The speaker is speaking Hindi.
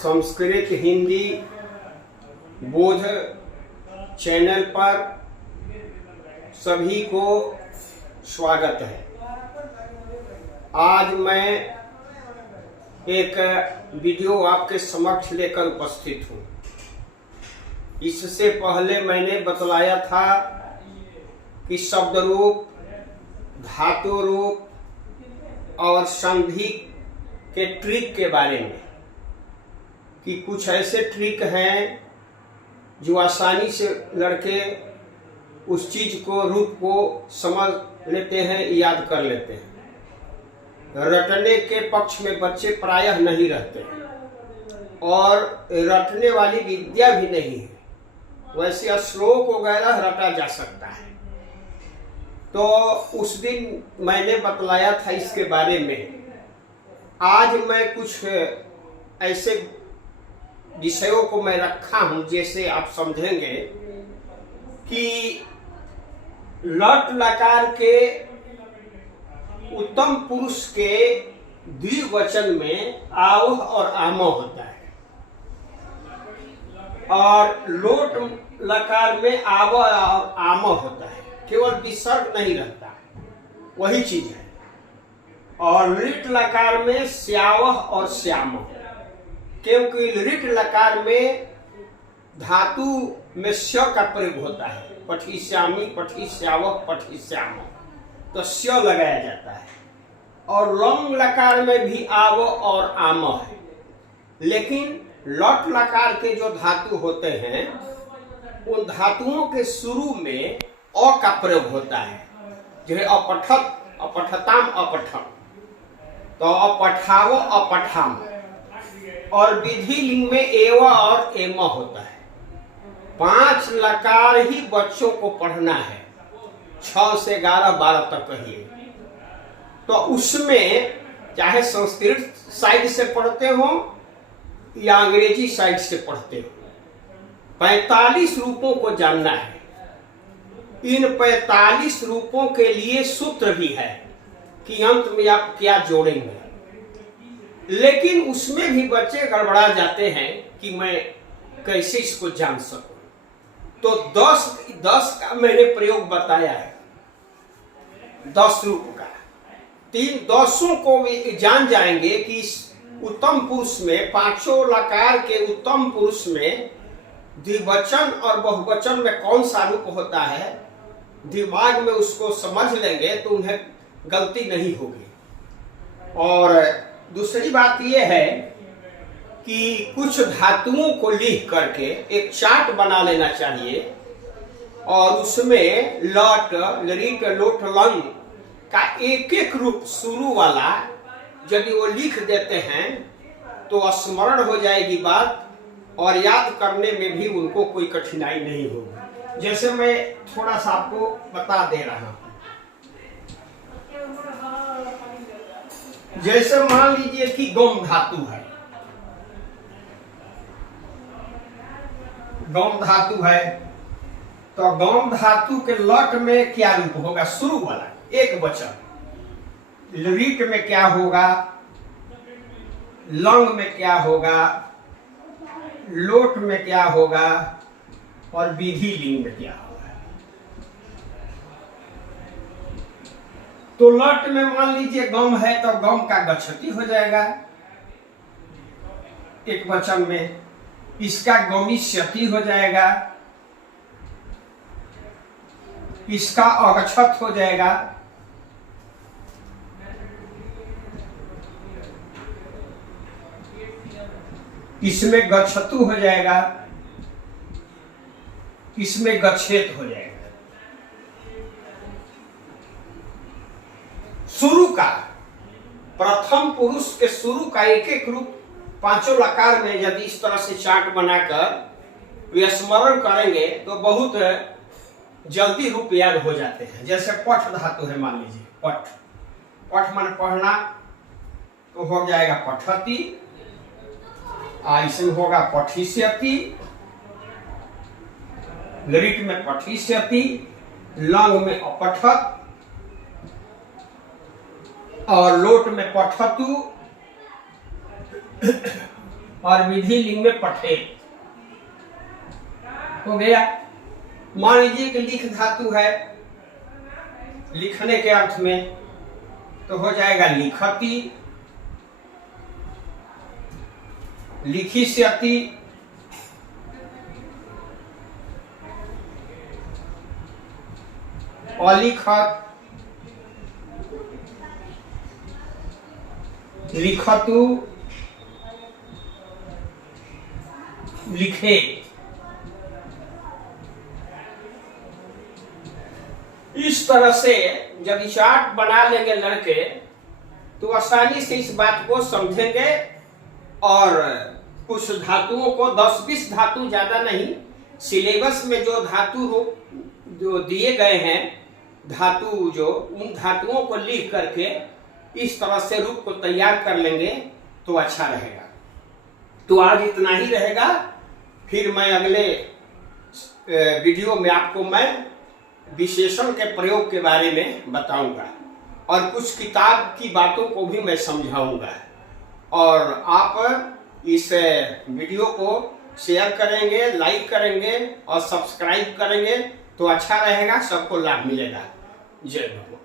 संस्कृत हिंदी बोध चैनल पर सभी को स्वागत है। आज मैं एक वीडियो आपके समक्ष लेकर उपस्थित हूँ। इससे पहले मैंने बतलाया था कि शब्द रूप, धातु रूप और संधि के ट्रिक के बारे में, कि कुछ ऐसे ट्रिक हैं जो आसानी से लड़के उस चीज को, रूप को समझ लेते हैं, याद कर लेते हैं। रटने के पक्ष में बच्चे प्रायः नहीं रहते और रटने वाली विद्या भी नहीं है। वैसे श्लोक वगैरह रटा जा सकता है। तो उस दिन मैंने बतलाया था इसके बारे में। आज मैं कुछ ऐसे विषयों को मैं रखा हूं जैसे आप समझेंगे कि लट लकार के उत्तम पुरुष के द्विवचन में आवह और आमह होता है और लोट लकार में आवह और आमह होता है। केवल विसर्ग नहीं रहता है, वही चीज है। और लिट लकार में श्यावह और श्यामह, क्योंकि लिट लकार में धातु में स्य का प्रयोग होता है। पठी श्यामी, पठी श्यावह, पठी श्यामह, तो स्य लगाया जाता है। और लंग लकार में भी आव और आमह है। लेकिन लट लकार के जो धातु होते हैं उन धातुओं के शुरू में अ का प्रयोग होता है। जैसे अपठत, अपठताम, अपठम, तो अपठाव, अपठाम। और विधि लिंग में एव और एम होता है। 5 लकार ही बच्चों को पढ़ना है, 6 से 11, 12 तक कहिए। तो उसमें चाहे संस्कृत साइड से पढ़ते हो या अंग्रेजी साइड से पढ़ते हो, 45 रूपों को जानना है। इन 45 रूपों के लिए सूत्र भी है कि अंत में आप क्या जोड़ेंगे। लेकिन उसमें भी बच्चे गड़बड़ा जाते हैं कि मैं कैसे इसको जान सकूं। तो 10 का मैंने प्रयोग बताया है, 10 रूप का। 10 को भी जान जाएंगे कि इस उत्तम पुरुष में, 5 लकार के उत्तम पुरुष में द्विवचन और बहुवचन में कौन सा रूप होता है। दिमाग में उसको समझ लेंगे तो उन्हें गलती नहीं होगी। और दूसरी बात यह है कि कुछ धातुओं को लिख करके एक चार्ट बना लेना चाहिए और उसमें लट, लरिट, लोट, लंग का एक एक रूप शुरू वाला यदि वो लिख देते हैं तो स्मरण हो जाएगी बात और याद करने में भी उनको कोई कठिनाई नहीं होगी। जैसे मैं थोड़ा सा आपको बता दे रहा हूं। जैसे मान लीजिए कि गौम धातु है, गौम धातु है, तो गौम धातु के लट में क्या रूप होगा, शुरू वाला एक वचन। लरीट में क्या होगा, लंग में क्या होगा, लोट में क्या होगा और विधि लिंग में क्या होगा। तो लट में मान लीजिए गम है तो गम का गच्छति हो जाएगा एक वचन में, इसका गमिष्यति हो जाएगा, इसका अगछत हो जाएगा, इसमें गच्छतु हो जाएगा, इसमें गच्छेत हो जाएगा। शुरू का, प्रथम पुरुष के शुरू का एक एक रूप 5 लकार में यदि इस तरह से चार्ट बनाकर विस्मरण करेंगे तो बहुत जल्दी रूप याद हो जाते हैं। जैसे पठ धातु है, मान लीजिए पठ, पठ माने पढ़ना, तो हो जाएगा पठति, इसमें होगा पठिष्यति, लरिट में पठिष्यति, लंग में अपठत और लोट में पठतु और विधि लिंग में पठे हो गया। मान लीजिए कि लिख धातु है, लिखने के अर्थ में, तो हो जाएगा लिखति, लिखिष्यति, अलिखत, लिखतु, लिखे। इस तरह से जब चार्ट बना लेंगे लड़के तो आसानी से इस बात को समझेंगे और कुछ धातुओं को 10-20 धातु, ज्यादा नहीं, सिलेबस में जो धातु जो दिए गए हैं धातु, जो उन धातुओं को लिख करके इस तरह से रूप को तैयार कर लेंगे तो अच्छा रहेगा। तो आज इतना ही रहेगा, फिर मैं अगले वीडियो में आपको मैं विशेषण के प्रयोग के बारे में बताऊंगा और कुछ किताब की बातों को भी मैं समझाऊंगा। और आप इस वीडियो को शेयर करेंगे, लाइक करेंगे और सब्सक्राइब करेंगे तो अच्छा रहेगा, सबको लाभ मिलेगा। जय भगवान।